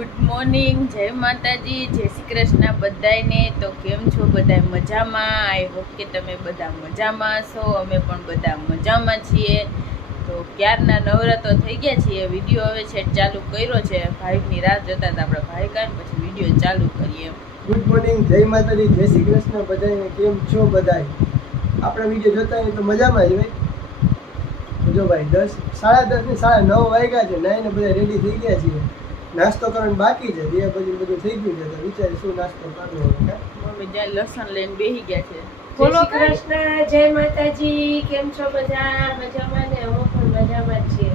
Good morning, જય માતાજી, જય શ્રી કૃષ્ણ બધાયને. તો કેમ છો બધા મજામાં? આઈ હોપ કે તમે બધા મજામાં છો અમે પણ બધા મજામાં છીએ. તો ક્યારના નવરાતો થઈ ગયા છીએ વીડિયો હવે છે, ચાલુ કર્યો છે. ભાઈની રાહ જોતા હતા આપણે ભાઈ કાંઈ પછી વીડિયો ચાલુ કરીએ. ગુડ મોર્નિંગ, જય માતાજી, જય શ્રી કૃષ્ણ બધાને કેમ છો બધાય? આપણે વીડિયો જોતા હોય તો મજામાં જ ભાઈ જો ભાઈ, દસ, સાડા દસ ને સાડા નવ વાગ્યા છે. નાઈને બધા રેડી થઈ ગયા છીએ. નાસ્તો કરવાનું બાકી છે બે પછી બધું થઈ ગયું છે તો વિચાર શું નાસ્તો કરવો મમ્મી જાય લસણ લઈને બેસી ગયા છે. બોલો કૃષ્ણ. જય માતાજી કેમ છો બધા? મજામાં ને? હું પણ મજામાં છીએ.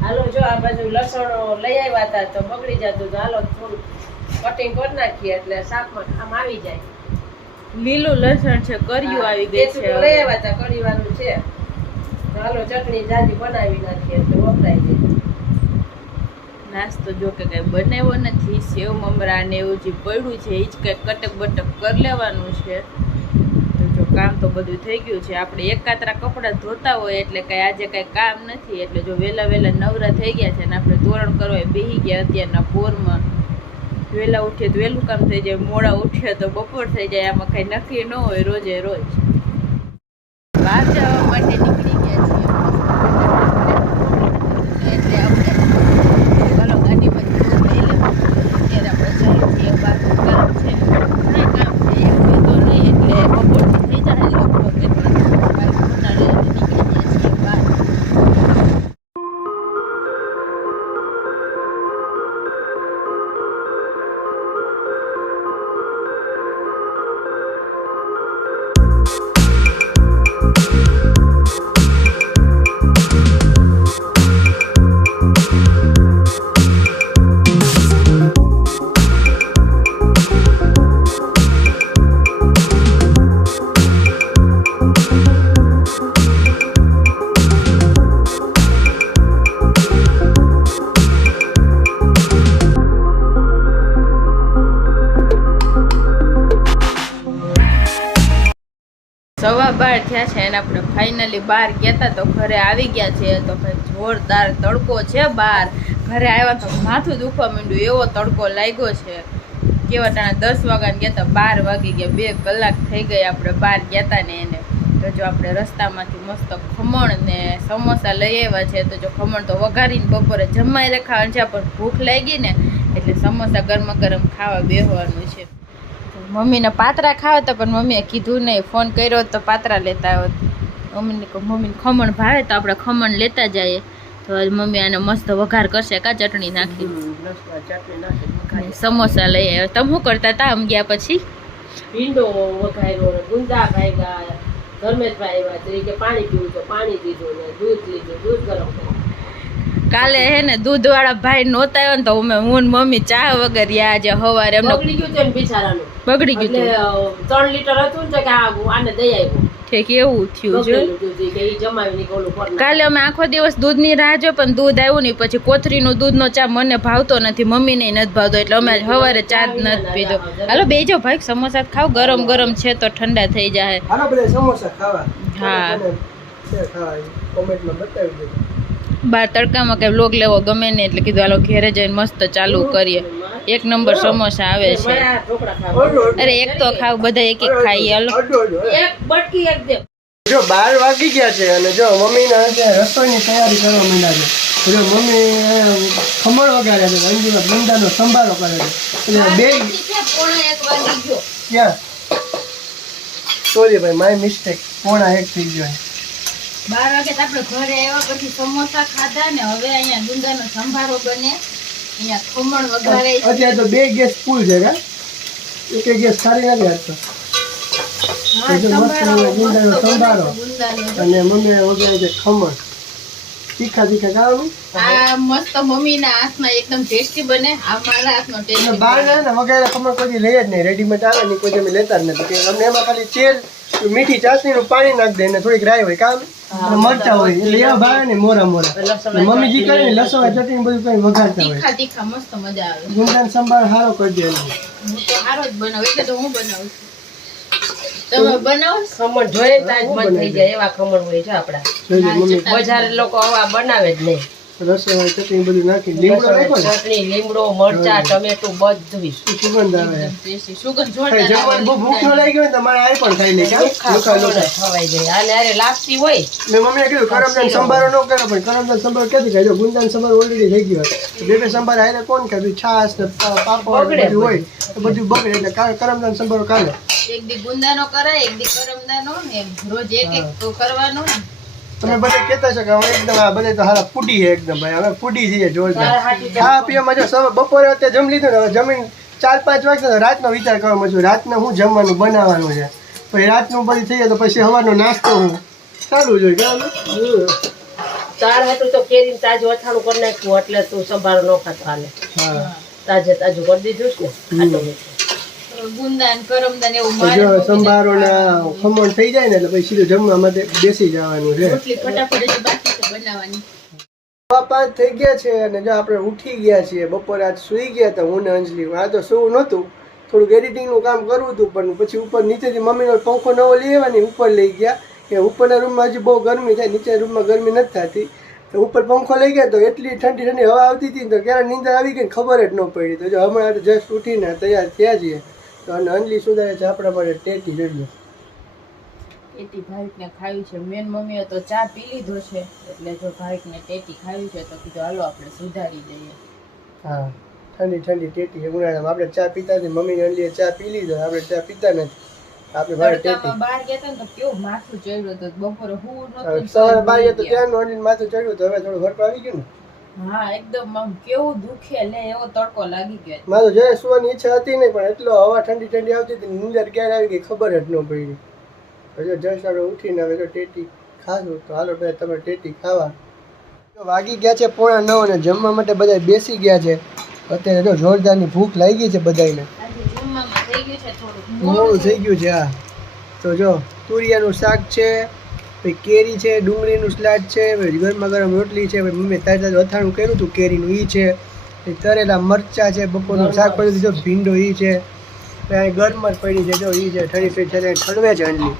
હાલો જો આ બાજુ લસણો લઈ આવ્યા હતા તો બગડી જતું તો હાલો થોડું કટિંગ કરી નાખીએ એટલે શાકમાં આમ આવી જાય. લીલું લસણ છે કર્યું આવી ગયું છે લઈ આવ્યા હતા વાળું છે. તો હાલો ચટણી જાજી બનાવી નાખીએ એટલે વપરાય જાય નાસ્તો જો કે કઈ બનાવ્યો નથી, સેવ, મમરા ને એવું જે પડ્યું છે એ જ કંઈક કટક બટક કરી લેવાનું છે. તો જો કામ તો બધું થઈ ગયું છે. આપણે એકાતરા કપડાં ધોતા હોય એટલે કઈ આજે કઈ કામ નથી. એટલે જો વહેલા વહેલા નવરા થઈ ગયા છે ને આપણે ધોરણ કરવા બેસી ગયા અત્યારના પોરમાં. વહેલા ઉઠીએ તો વહેલું કામ થઈ જાય, મોડા ઉઠીએ તો બપોર થઈ જાય, આમાં કઈ નક્કી ન હોય, રોજે રોજ. બહાર સવા બાર થયા છે અને આપણે ફાઇનલી બહાર ગયા તો ઘરે આવી ગયા છે તો ભાઈ જોરદાર તડકો છે બહાર ઘરે આવ્યા તો માથું દુખવા માંડ્યું. એવો તડકો લાગ્યો છે. કેવા ટાણા દસ વાગ્યા ગયા હતા બાર વાગી ગયા. બે કલાક થઈ ગઈ આપણે બહાર ગયા હતા ને એને. તો જો આપણે રસ્તામાંથી મસ્ત ખમણ ને સમોસા લઈ આવ્યા છે. તો જો ખમણ તો વઘારીને બપોરે જમાઈ રખાવાનું છે, પણ ભૂખ લાગી ને એટલે સમોસા ગરમા ગરમ ખાવા બેહવાનું છે. મમ્મીને પાતરા ખાવા હતા, પણ મમ્મીએ કીધું નહીં. ફોન કર્યો તો પાતરા લેતા આવ્યો મમ્મીને મમ્મીને ખમણ ભાવે તો આપણે ખમણ લેતા જઈએ. તો મમ્મી આને મસ્ત વઘાર કરશે, કા ચટણી નાખી. સમોસા લઈ આવ્યો. તમે શું કરતા હતા? આમ ગયા પછી? ભીંડો વઘાર્યો ગુંદા ભાગ્યા. ધર્મેશભાઈ તો કે પાણી પીવું તો પાણી દીધું ને દૂધ લીધું, દૂધ ગરમ કર્યું. કાલે હે ને દૂધ વાળા ભાઈ નહોતા આવ્યો ને તો અમે હું મમ્મી ચા વગર યા આજે હવારે એમને બગડી ગયું છે ને બિચારાનું. બગડી ગયું ત્રણ લીટર હતું ને તો કે આ આને દઈ આવ્યું ઠીક એવું થયું નાખે. કાલે અમે આખો દિવસ દૂધની રાહ જો પણ દૂધ આવ્યું નહીં. પછી કોથરીનું દૂધનો ચા મને ભાવતો નથી મમ્મીને નથી ભાવતો. એટલે અમે સવારે ચા જ નથી પીધો. હાલો બેજો ભાઈ સમોસા ખાવ ગરમ ગરમ છે તો ઠંડા થઈ જાય સમોસા હા. છે કોમેન્ટમાં બતાવી દેજો. બાર તડકામાં કંઈ વ્લોગ લેવો ગમે નહીં એટલે કીધું હાલો ઘેરે જઈને મસ્ત ચાલુ કરીએ. એક નંબર સમોસા આવે છે. અરે એક તો ખાવ બધા એક એક ખાઈએ હાલો. જો બાર વાગી ગયા છે અને જો મમ્મીને રસોઈની તૈયારી કરવા માંડ્યા છે. જો મમ્મી ખમણ વગાડે છે. અંજુમાં ગુંદાનો સંભાળો કરે છે. એટલે બે ક્યાં? સોરી ભાઈ માય મિસ્ટેક પોણા એક થઈ ગયો બાર વાગે આપણે ઘરે આવ્યા પછી સમોસા ખાધા ને હવે અહીંયા ગુંદાનો સંભારો બને. અહીંયા ખમણ વઘારે અત્યારે તો બે ગેસ ફૂલ છે કા? એક ગેસ ખાલી નથી આપતો ગુંદાનો સંભારો. અને મમ્મી ખમણ. તીખા તીખા ખાવાનું? આ મસ્ત મમ્મીના હાથમાં એકદમ ટેસ્ટી બને. આ મારા હાથમાં અને ટેસ્ટી બહાર ના વગાડે ખમણ કોઈ લઈએ જ નહીં. રેડીમેડ આવે ને કોઈ અમે લેતા જ નથી. અમને એમાં ખાલી ચેર મીઠી ચાસણી નું પાણી નાખી દે ને થોડીક રાય હોય કામ મરચા હોય એટલે એવા ભાવે ને મોરા મોરા. લસણ મમ્મી જી કરે ને લસણ ચટણી બધું કઈ વઘારતા હોય. તીખા તીખા મસ્ત મજા આવે. ગુંદાન સંભાળ સારો કરજો એનો. હું તો સારો જ બનાવું એટલે તો હું બનાવું તમે બનાવો ખમણ જોઈએ તાજ મન થઈ જાય એવા ખમણ હોય છે આપડા બજાર લોકો આવા બનાવે જ નહીં. રસવાળી ચટણી બધું નાખી લીમડો ચટણી લીમડો મરચા ટમેટું બધું. સુગંધ આવે? સુગંધ કઈ જમવાનું બહુ ભૂખ ન લાગી હોય તમારે આ પણ ખાઈ લે. ખવાઈ જાય. મેં મમ્મીએ કીધું કરમદાન સંભારો ન કરો પણ કરમદાન સંભારો ક્યાંથી ખાય જો ગુંદાન સંભારો ઓલરેડી થઈ ગયો બે બે સંભાર હારે કોણ બીજું છાશ ને પાપડ બધું હોય. તો બધું બગડે એટલે કરમદાન સંભારો ખાલે એક દી ગુંદાનો કરાય એક દી કરમદાનો ને રોજ એક એક તો કરવાનો ને. તમે બધે કહેતા છો કે હવે એકદમ આ બધે તો હારા ફૂડી છે એકદમ ભાઈ. હવે ફૂડી છે જોરદાર. ખા પીવામાં જો સવાર બપોરે અત્યારે જમી લીધું ને હવે જમીન ચાર પાંચ વાગે રાતનો વિચાર કરવામાં છું. રાતને હું જમવાનું બનાવવાનું છે? પછી રાતનું બધું થઈ જાય તો પછી સવારનો નાસ્તો હું ચાલુ જોઈએ બરાબર? તાર હતું તો કેરી તાજું અથાણું કરી નાખ્યું એટલે તું સંભાળો ન ખાતો હાલે. તાજે તાજું કરી દીધું છે ને? ખાતો નથી. ગુંદા ને કરમદાન એવું મારે સંભારો ના ખમણ થઈ જાય ને એટલે પછી સીધું જમવા માટે બેસી જવાનું છે. રોટલી ફટાફટ બાકી છે બનાવવાની. પાંચ થઈ ગયા છે અને જો આપણે ઉઠી ગયા છીએ બપોરે આજ સૂઈ ગયા હતા હું ને અંજલિ. આ તો સૂવું નહોતું. થોડુંક એડિટિંગનું કામ કરવું હતું પણ પછી ઉપર નીચેથી મમ્મીનો પંખો નવો લઈ આવવાની ઉપર લઈ ગયા. કે ઉપરના રૂમમાં હજી બહુ ગરમી થાય નીચે રૂમમાં ગરમી નથી થતી. ઉપર પંખો લઈ ગયા તો એટલી ઠંડી ઠંડી હવા આવતી હતી તો ક્યારે નીંદર આવી ગઈ ખબર જ ન પડી. તો જો હમણાં જસ્ટ ઉઠીને તૈયાર થયા છીએ. તો અને અંજલી સુધારે છે આપણા માટે ટેટી લો ટેટી ભાવિકને ખાવી છે. મેન મમ્મીએ તો ચા પી લીધો છે. એટલે જો ભાવિકને ટેટી ખાવી છે તો કીધું હાલો આપણે સુધારી દઈએ. હા ઠંડી ઠંડી ટેટી. ઉનાળામાં આપણે ચા પીતા નથી મમ્મી અંજલીએ ચા પી લીધો. આપણે ચા પીતા નથી. આપણે ભાઈ ટેટી. બહાર ગયા હતા ને તો કેવું માથું ચડ્યું હતું. બપોરે હું સવારે ગયા તો ત્યાંનું અંજલી માથું ચડ્યું તો હવે થોડું ઘર આવી ગયું ને. હા એકદમ આમ કેવું દુખે લે એવો તડકો લાગી ગયો. મારું જોઈએ સુવાની ઈચ્છા હતી નહીં પણ એટલો હવા ઠંડી ઠંડી આવતી હતી નીંદર ક્યારે આવી ગઈ ખબર જ ન પડી. હજુ આપણે ઉઠીને હવે તો ટેટી ખાધું. તો હાલો ભાઈ તમે ટેટી ખાવા. તો વાગી ગયા છે પોણા નવ અને જમવા માટે બધા બેસી ગયા છે. અત્યારે જો જોરદારની ભૂખ લાગી છે બધાને થઈ ગયું છે થોડુંક. મોડું થઈ ગયું છે હા. તો જો તુરિયાનું શાક છે પછી કેરી છે ડુંગળીનું સ્લાડ છે પછી ગરમા રોટલી છે મમ્મી તાજા તાજું અથાણું કર્યું હતું કેરીનું ઈ છે. પછી તરેલા મરચાં છે બપોરનું શાક પડ્યું જો ભીંડો એ છે. પછી ગરમર પડી છે જો એ છે ઠરી ફરી છે ઠરવે છે અંડલી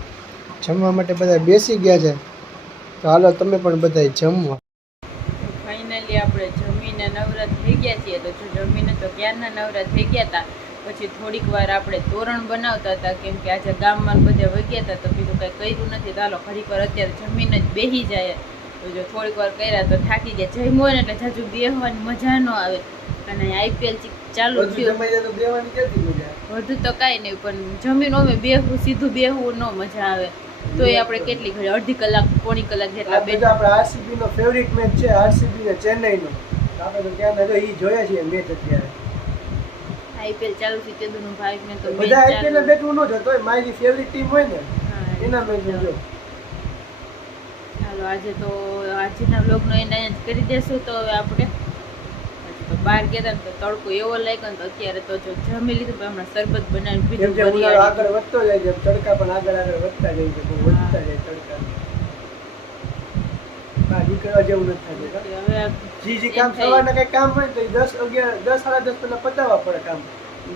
જમવા માટે બધા બેસી ગયા છે. તો હાલો તમે પણ બધા જમવા. ફાઇનલી આપણે જમીને નવરાત થઈ ગયા છીએ. તો જો જમીને તો ક્યારના નવરાત થઈ ગયા હતા પછી થોડીક વાર આપણે તોરણ બનાવતા હતા કેમ કે આજે ગામમાં બધે વગ્યા હતા તો કીધું કંઈ કર્યું નથી ચાલો ઘડીક વાર અત્યારે જમીન જ બેસી જાય. તો જો થોડીક વાર કર્યા તો થાકી ગયા. જમ્યો ને એટલે જાજુ બેહવાની મજા ન આવે. અને આઈપીએલ ચાલુ થયું? વધુ તો કાંઈ નહીં પણ જમીન અમે બેહવું સીધું બેહવું ન મજા આવે. તો એ આપણે કેટલી ઘડી અડધી કલાક પોણી કલાક જેટલા બે આપણે આરસીબી નો ફેવરિટ મેચ છે આરસીબી ને ચેન્નઈ નો આપણે તો જો ઈ જોયા છીએ મેચ અત્યારે. આઈપીએલ ચાલુ થઈ તેદુનું ભાઈ તો match બધા આઈપીએલ ચાલુ. બેઠું ન જતો મારી ફેવરિટ ટીમ હોય ને એના મેચ જો. ચાલો આજે તો આજના બ્લોગનો એને જ કરી દેશું તો હવે આપણે. તો બહાર ગયા ને તો તડકો એવો લાગ્યો ને તો અત્યારે તો જો જમી લીધું પણ હમણાં શરબત બનાવી પીધું. આગળ વધતો જાય છે તડકા પણ આગળ આગળ વધતા જાય છે વધતા જાય તડકા બહાર કરવા જેવું નથી થતું જી જી કામ સવારના કઈ કામ હોય તો દસ અગિયાર દસ સાડા દસ પહેલા પતાવવા પડે કામ.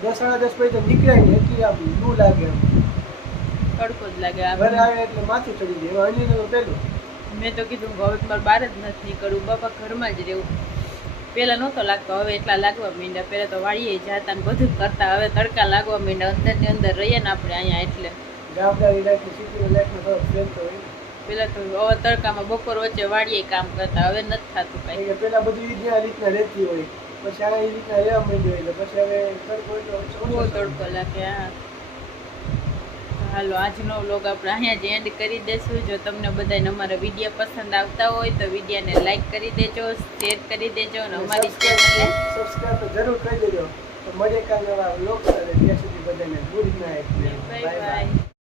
દસ સાડા દસ પછી તો નીકળાય ને એટલી આમ લૂ લાગે તડકો જ લાગે ઘરે આવે એટલે માથું ચડી જાય. એમાં અન્યને પેલું મેં તો કીધું હવે મારે બહાર જ નથી નીકળવું. બાપા ઘરમાં જ રહેવું. પહેલા નહોતો લાગતો હવે એટલા લાગવા માંડ્યા. પહેલા તો વાળીએ જાતા ને બધું જ કરતા હવે તડકા લાગવા માંડ્યા. અંદરની અંદર રહીએ ને આપણે અહીંયા એટલે. લાઈફમાં ફેર હોય. પેલા તો હવે તડકામાં બપોર વચ્ચે વાડીએ કામ કરતા હવે નથી થતું કાંઈ. પેલા બધું ઈ આ રીતના રહેતી હોય પછી આ ઈ રીતના રહેવા માંડ્યું એટલે પછી હવે તડકો બહુ તડકો લાગે હા. હાલો આજનો વ્લોગ આપણે અહીંયા જ એન્ડ કરી દેશું. જો તમને બધાને અમારા વીડિયો પસંદ આવતા હોય તો વિડીયોને લાઈક કરી દેજો શેર કરી દેજો અને અમારી ચેનલને સબસ્ક્રાઇબ તો જરૂર કરી દેજો. તો મળે કાલ નવા લોક સાથે ત્યાં સુધી બધાને ગુડ નાઇટ બાય બાય